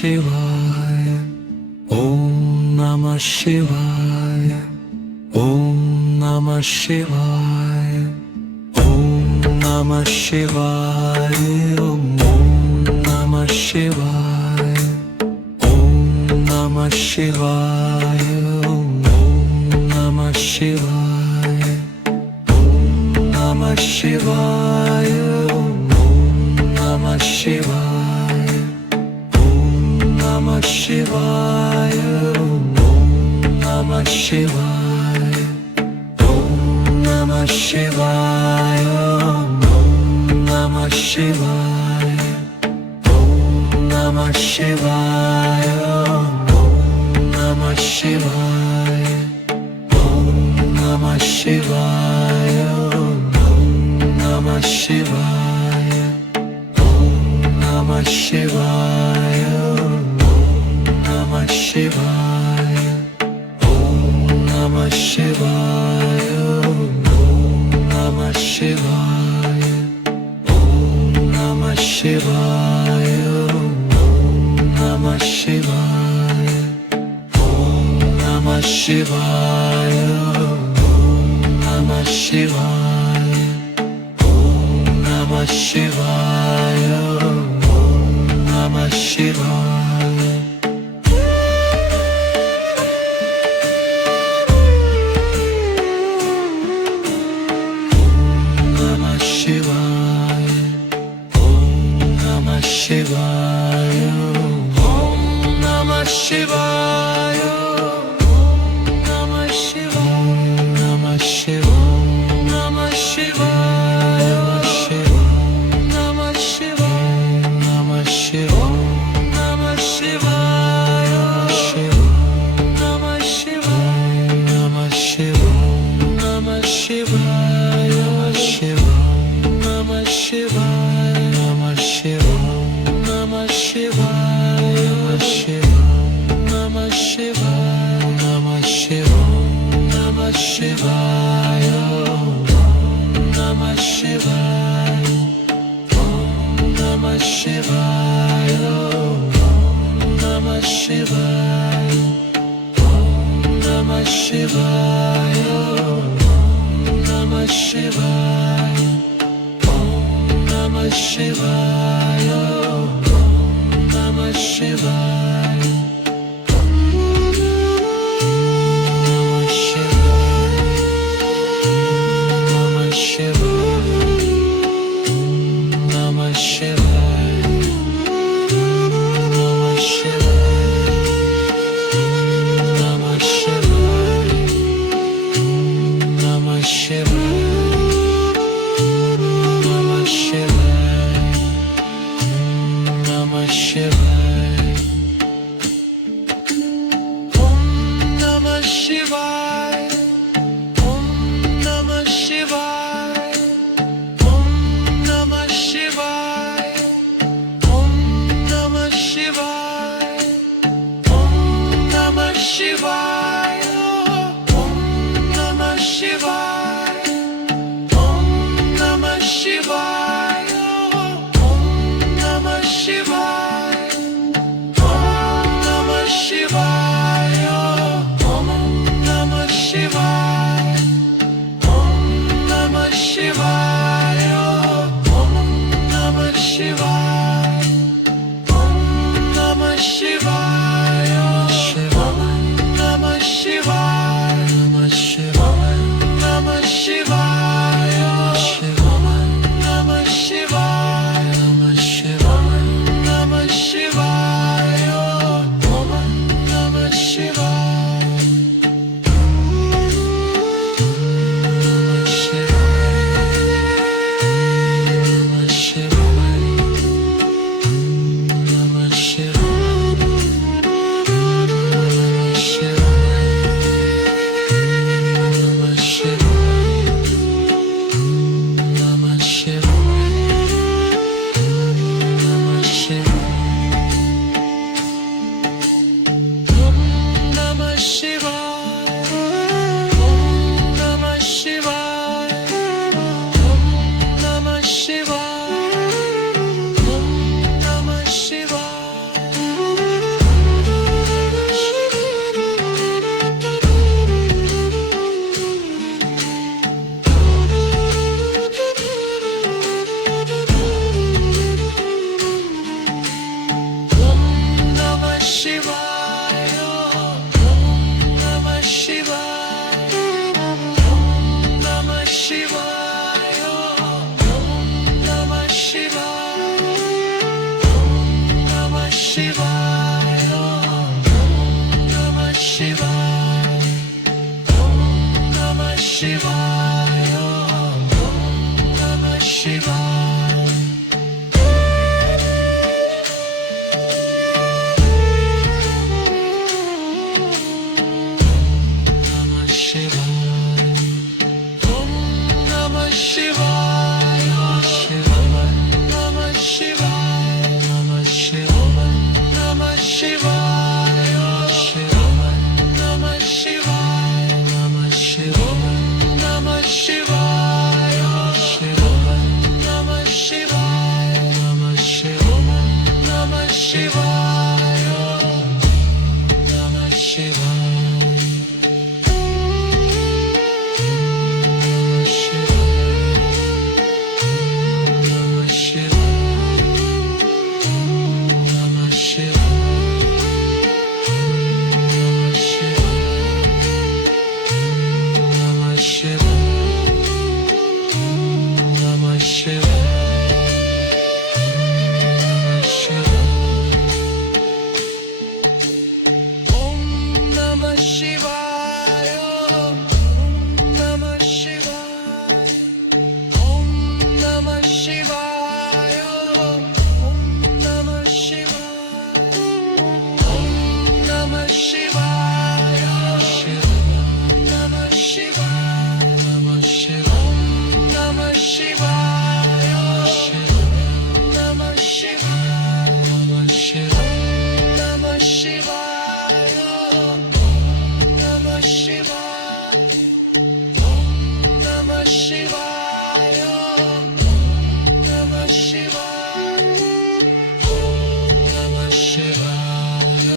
ಶಿವಾಯ ಓಂ ನಮಃ ಶಿವಾಯ ಓಂ ನಮಃ ಶಿವಾಯ ಓಂ ನಮಃ ಶಿವಾಯ ಓಂ ನಮಃ ಶಿವಾಯ ಓಂ ನಮಃ ಶಿವಾಯ ಓಂ ನಮಃ ಶಿವಾಯ ಓಂ ನಮಃ ಶಿವಾಯ ಓಂ ನಮಃ ಶಿವಾಯ ಓಂ ನಮಃ ಶಿವಾಯ ಓಂ ನಮಃ ಶಿವಾಯ ಓಂ ನಮಃ ಶಿವಾಯ ಓಂ ನಮಃ ಶಿವಾಯ ಓಂ ನಮಃ ಶಿವಾಯ ಓಂ ನಮಃ ಶಿವಾಯ ಓಂ ನಮಃ ಶಿವಾಯ ಓಂ ನಮಃ ಶಿವಾಯ ಓಂ ನಮಃ ಶಿವಾಯ ನಮಃ ಶಿವಾಯ ಓಂ ನಮಃ ಶಿವಾಯ ನಮಃ ಶಿವಾಯ ಓಂ ನಮಃ ಶಿವಾಯ ನಮಃ ಶಿವಾಯ ಓಂ ನಮಃ ಶಿವಾಯ ನಮಃ ಶಿವಾಯ ಓಂ ನಮಃ ಶಿವಾಯ ನಮಃ ಶಿವಾಯ ಶಿವಾಯ ಓಂ ನಮಃ ಶಿವಾಯ ಓಂ ನಮಃ ಶಿವಾಯ ನಮಃ ಶಿವಾಯ ನಮಃ ಶಿವಾಯ ನಮಃ ಶಿವಾಯ ನಮಃ ಶಿವಾಯ ನಮಃ ಶಿವಾಯ ನಮಃ ಶಿವಾಯ ನಮಃ ಶಿವಾಯ ನಮಃ ಶಿವಾಯ ನಮಃ ಶಿವಾಯ ನಮಃ ಶಿವಾಯ Namah Shivaya, Namah Shivaya, Namah Shivaya, Namah Shivaya, Namah Shivaya, Namah Shivaya, Namah Shivaya, Namah Shivaya, Namah Shivaya, Namah Shivaya. Namah Shivaya, Namah Shivaya, Namah Shivaya, Namah Shivaya, Namah Shivaya, Namah Shivaya, Namah Shivaya. Namah Shivaya. Om Namah Shivaya. Om Namah Shivaya. Namah Shivaya. Om Namah Shivaya. Om Namah Shivaya. Namah Shivaya. Namah Shivaya. Namah Shivaya. Namah Shivaya. Namah Shivaya. Namah Shivaya. Namah Shivaya. Namah Shivaya. Namah Shivaya. Shiva.